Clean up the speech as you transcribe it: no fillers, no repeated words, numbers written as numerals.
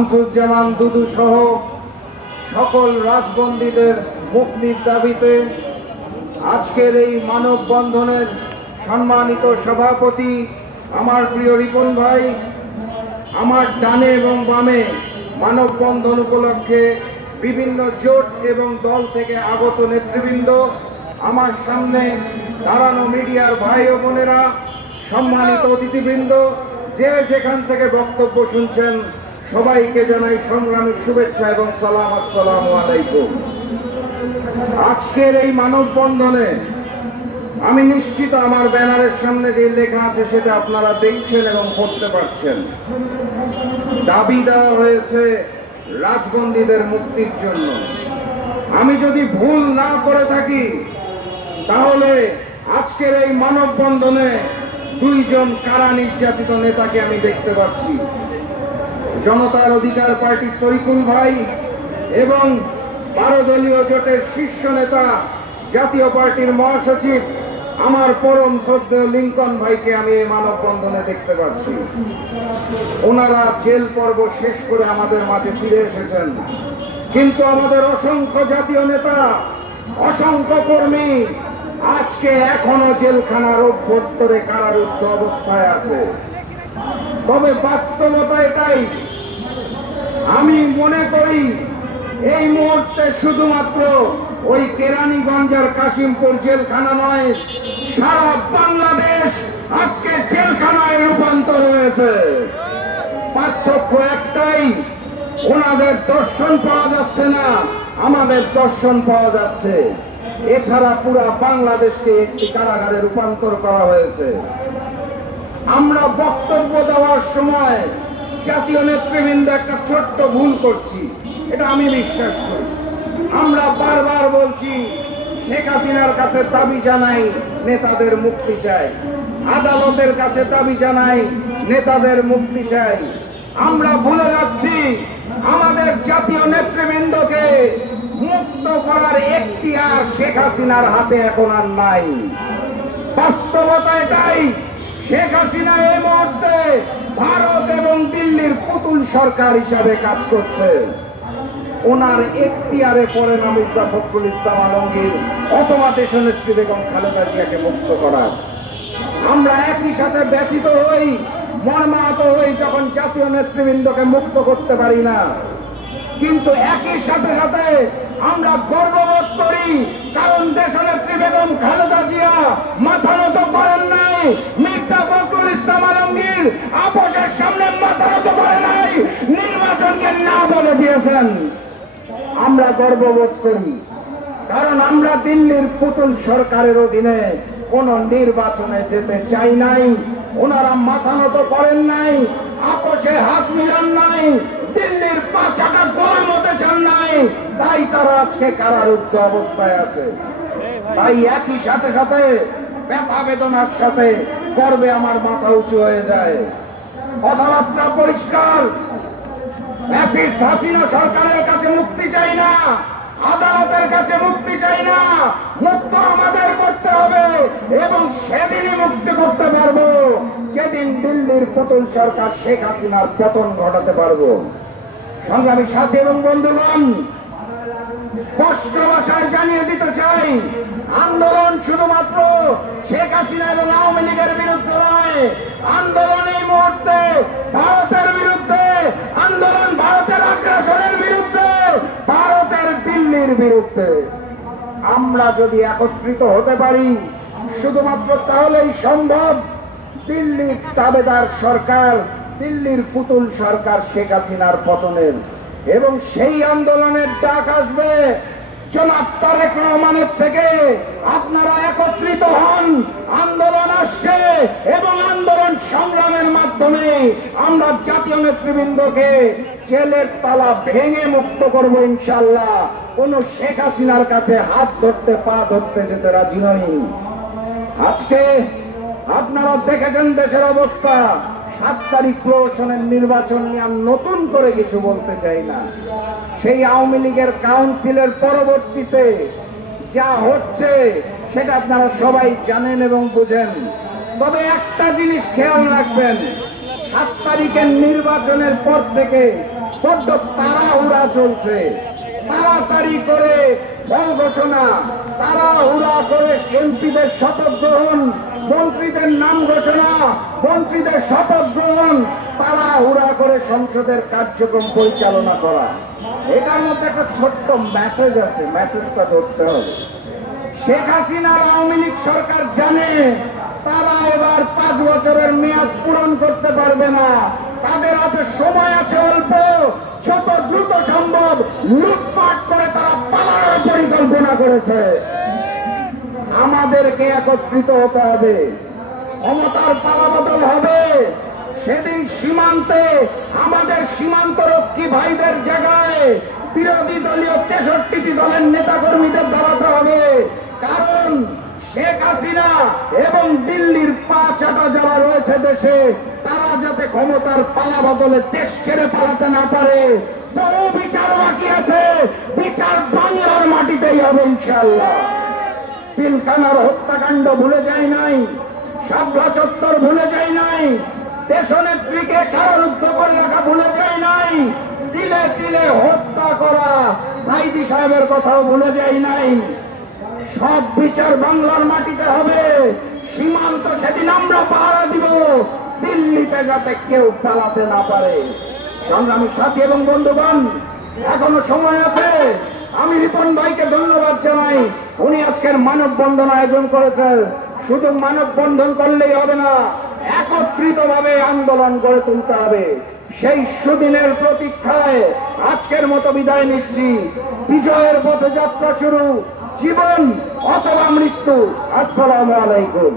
শামসুজ্জামান দুদু সহ সকল রাজবন্দীদের মুক্তির দাবিতে আজকের এই মানববন্ধনের সম্মানিত সভাপতি আমার প্রিয় রিপন ভাই, আমার ডানে এবং বামে মানববন্ধন উপলক্ষে বিভিন্ন জোট এবং দল থেকে আগত নেতৃবৃন্দ, আমার সামনে দাঁড়ানো মিডিয়ার ভাই ও বোনেরা, সম্মানিত অতিথিবৃন্দ, যে যেখান থেকে বক্তব্য শুনছেন সবাইকে জানাই সংগ্রামী শুভেচ্ছা এবং সালাম। আসসালামু আলাইকুম। আজকের এই মানববন্ধনে আমি নিশ্চিত আমার ব্যানারের সামনে যে লেখা আছে সেটা আপনারা দেখছেন এবং পড়তে পারছেন। দাবি দেওয়া হয়েছে রাজবন্দীদের মুক্তির জন্য। আমি যদি ভুল না করে থাকি তাহলে আজকের এই মানববন্ধনে দুইজন কারা নির্যাতিত নেতাকে আমি দেখতে পাচ্ছি, জনতার অধিকার পার্টির তরিকুল ভাই এবং 12 দলীয় জোটের শীর্ষ নেতা জাতীয় পার্টির মহাসচিব আমার পরম শ্রদ্ধেয় লিঙ্কন ভাইকে আমি এই মানববন্ধনে দেখতে পাচ্ছি। ওনারা জেল পর্ব শেষ করে আমাদের মাঝে ফিরে এসেছেন, কিন্তু আমাদের অসংখ্য জাতীয় নেতা, অসংখ্য কর্মী আজকে এখনো জেলখানার অভ্যন্তরে কারারুদ্ধ অবস্থায় আছে। তবে বাস্তবতা এটাই, আমি মনে করি এই মুহূর্তে শুধুমাত্র ওই কেরানীগঞ্জের কাশিমপুর জেলখানা নয়, সারা বাংলাদেশ আজকে জেলখানায় রূপান্তর হয়েছে। পার্থক্য একটাই, ওনাদের দর্শন পাওয়া যাচ্ছে না, আমাদের দর্শন পাওয়া যাচ্ছে। এছাড়া পুরা বাংলাদেশকে একটি কারাগারে রূপান্তর করা হয়েছে। আমরা বক্তব্য দেওয়ার সময় জাতীয় নেতৃবৃন্দ একটা ছোট্ট ভুল করছি, এটা আমি বিশ্বাস করি। আমরা বারবার বলছি শেখ হাসিনার কাছে দাবি জানাই, নেতাদের মুক্তি চাই, আদালতের কাছে দাবি জানাই, নেতাদের মুক্তি চাই। আমরা ভুলে যাচ্ছি আমাদের জাতীয় নেতৃবৃন্দকে মুক্ত করার এখতিয়ার শেখ হাসিনার হাতে এখন আর নাই। বাস্তবতা এটাই, শেখ হাসিনা এই মুহূর্তে ভারত এবং দিল্লির পুতুল সরকার হিসাবে কাজ করছে। ওনার এখতিয়ারে পড়ে না মির্জা ফখরুল ইসলাম আলমগীর অথবা দেশনেত্রী বেগম খালেদা জিয়াকে মুক্ত করার। আমরা একই সাথে ব্যথিত হই, মর্মাহত হই যখন জাতীয় নেতৃবৃন্দকে মুক্ত করতে পারি না, কিন্তু একই সাথে সাথে আমরা গর্ববোধ করি, কারণ দেশনেত্রী বেগম খালেদা জিয়া মাথা নত করেন নাই, মির্জা ফখরুল ইসলাম আলমগীর আপোষের সামনে মাথা নত করে নাই, নির্বাচনকে না বলে দিয়েছেন। আমরা গর্ববোধ করি, কারণ আমরা দিল্লির পুতুল সরকারের অধীনে কোন নির্বাচনে যেতে চাই নাই। ওনারা মাথা নত করেন নাই, আপোষে হাত মিলান নাই, দিল্লির পাছাটা গোলাম হতে চান নাই, তাই তারা আজকে কারারুদ্ধ অবস্থায় আছে। তাই একই সাথে সাথে ব্যথা বেদনার সাথে গর্বে আমার মাথা উঁচু হয়ে যায়। কথাবার্তা পরিষ্কার, ফ্যাসিস্ট হাসিনা সরকারের কাছে মুক্তি চাই না, আদালতের কাছে মুক্তি চাই না, মুক্ত আমাদের করতে হবে এবং সেদিনই মুক্তি করতে পারবো যেদিন দিল্লির পুতুল সরকার শেখ হাসিনার পতন ঘটাতে পারবো। সংগ্রামী সাথী এবং বন্ধুগণ, স্পষ্ট ভাষায় জানিয়ে দিতে চাই, আন্দোলন শুধুমাত্র শেখ হাসিনা এবং আওয়ামী লীগের বিরুদ্ধে নয়, আন্দোলন এই মুহূর্তে ভারতের বিরুদ্ধে, আন্দোলন ভারতের আগ্রাসনের বিরুদ্ধে, ভারতের দিল্লির বিরুদ্ধে। আমরা যদি একত্রিত হতে পারি শুধুমাত্র তাহলেই সম্ভব দিল্লির তাবেদার সরকার, দিল্লির পুতুল সরকার শেখ হাসিনার পতনের। এবং সেই আন্দোলনের ডাক আসবে জনাব তারেক রহমানের থেকে। আপনারা একত্রিত হন, আন্দোলন আসছে এবং আন্দোলন সংগ্রামের মাধ্যমে আমরা জাতীয় নেতৃবৃন্দকে জেলের তালা ভেঙে মুক্ত করবো ইনশাআল্লাহ। কোন শেখ হাসিনার কাছে হাত ধরতে পা ধরতে যেতে রাজি নই। আজকে আপনারা দেখেছেন দেশের অবস্থা। 7 তারিখ প্রহসনের নির্বাচন নিয়ে নতুন করে কিছু বলতে চাই না। সেই আওয়ামী লীগের কাউন্সিলের পরবর্তীতে যা হচ্ছে সেটা আপনারা সবাই জানেন এবং বুঝেন। তবে একটা জিনিস খেয়াল রাখবেন, 7 তারিখের নির্বাচনের পর থেকে বড্ড তাড়াহুড়া চলছে। তাড়াতাড়ি করে ফল ঘোষণা, তাড়াহুড়া করে এমপিদের শপথ গ্রহণ, মন্ত্রীদের নাম ঘোষণা, মন্ত্রীদের শপথ গ্রহণ, তাড়াহুড়া করে সংসদের কার্যক্রম পরিচালনা করা। এটার মধ্যে একটা ছোট্ট মেসেজ আছে, মেসেজটা ধরতে হবে। শেখ হাসিনার আওয়ামী লীগ সরকার জানে তারা এবার 5 বছরের মেয়াদ পূরণ করতে পারবে না। তাদের হাতে সময় আছে অল্প, যত দ্রুত সম্ভব লুটপাট করে তারা পালানোর পরিকল্পনা করেছে। আমাদেরকে একত্রিত হতে হবে, ক্ষমতার পালাবদল হবে। সেদিন সীমান্তে আমাদের সীমান্তরক্ষী ভাইদের জায়গায় বিরোধী দলীয় 63টি দলের নেতাকর্মীদের দাঁড়াতে হবে। কারণ শেখ হাসিনা এবং দিল্লির 5 যারা রয়েছে দেশে, তারা যাতে ক্ষমতার পালা বদলে দেশ ছেড়ে পালাতে না পারে। বড় বিচার বাকি আছে, বিচার বাংলার মাটিতেই হবে ইনশাআল্লাহ। পিলখানার হত্যাকাণ্ড ভুলে যায় নাই, শাপলা চত্বর ভুলে যায় নাই, দেশনেত্রীকে কারারুদ্ধ করে রাখা ভুলে যায় নাই, তিলে তিলে হত্যা করা সাইদি সাহেবের কথাও ভুলে যায় নাই। সব বিচার বাংলার মাটিতে হবে। সীমান্ত সেদিন আমরা পাহারা দিব, দিল্লিতে যাতে কেউ পালাতে না পারে। সংগ্রামী সাথী এবং বন্ধুগণ, এখনো সময় আছে। আমি রিপন ভাইকে ধন্যবাদ জানাই, উনি আজকের মানববন্ধন আয়োজন করেছেন। শুধু মানববন্ধন করলেই হবে না, একত্রিতভাবে আন্দোলন গড়ে তুলতে হবে। সেই সুদিনের প্রতীক্ষায় আজকের মতো বিদায় নিচ্ছি। বিজয়ের পথে যাত্রা শুরু, জীবন অথবা মৃত্যু। আসসালামু আলাইকুম।